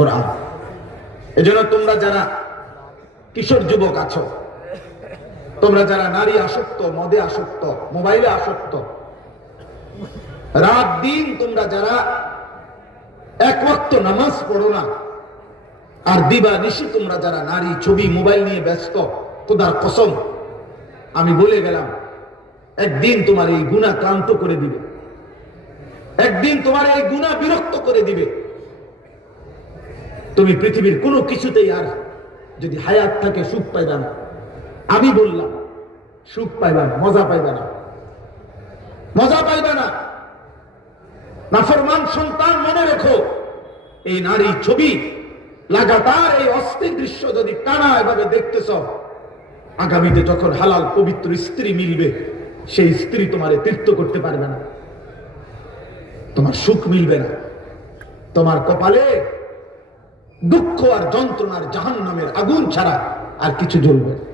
কোরআন। এজন্য তোমরা যারা কিশোর যুবক আছো, তোমরা যারা নারী আসক্ত, মদে আসক্ত, মোবাইলে আসক্ত, রাত দিন তোমরা যারা এক ওয়াক্ত নামাজ পড়ো না, আর দিবা নিশি তোমরা যারা নারী ছবি মোবাইল নিয়ে ব্যস্ত, খোদার কসম আমি বলে গেলাম একদিন তোমার এই গুনাহ ক্লান্ত করে দিবে, একদিন তোমার এই গুনাহ বিরক্ত করে দিবে। তুমি পৃথিবীর কোনো কিছুতেই আর যদি হায়াত থাকে সুখ পাইবা না। আমি বললাম সুখ পাইবা না, মজা পাইবা না, মজা পাইবা না। নাফরমান সন্তান মনে রেখো, এই নারী ছবি লাগাতার এই অস্থির দৃশ্য যদি টানা এভাবে দেখতেছ, আগামীতে যখন হালাল পবিত্র স্ত্রী মিলবে, সেই স্ত্রী তোমারে তৃপ্ত করতে পারবে না, তোমার সুখ মিলবে না, তোমার কপালে দুঃখ আর যন্ত্রণার জাহান্নামের আগুন ছাড়া আর কিছু জ্বলবে না।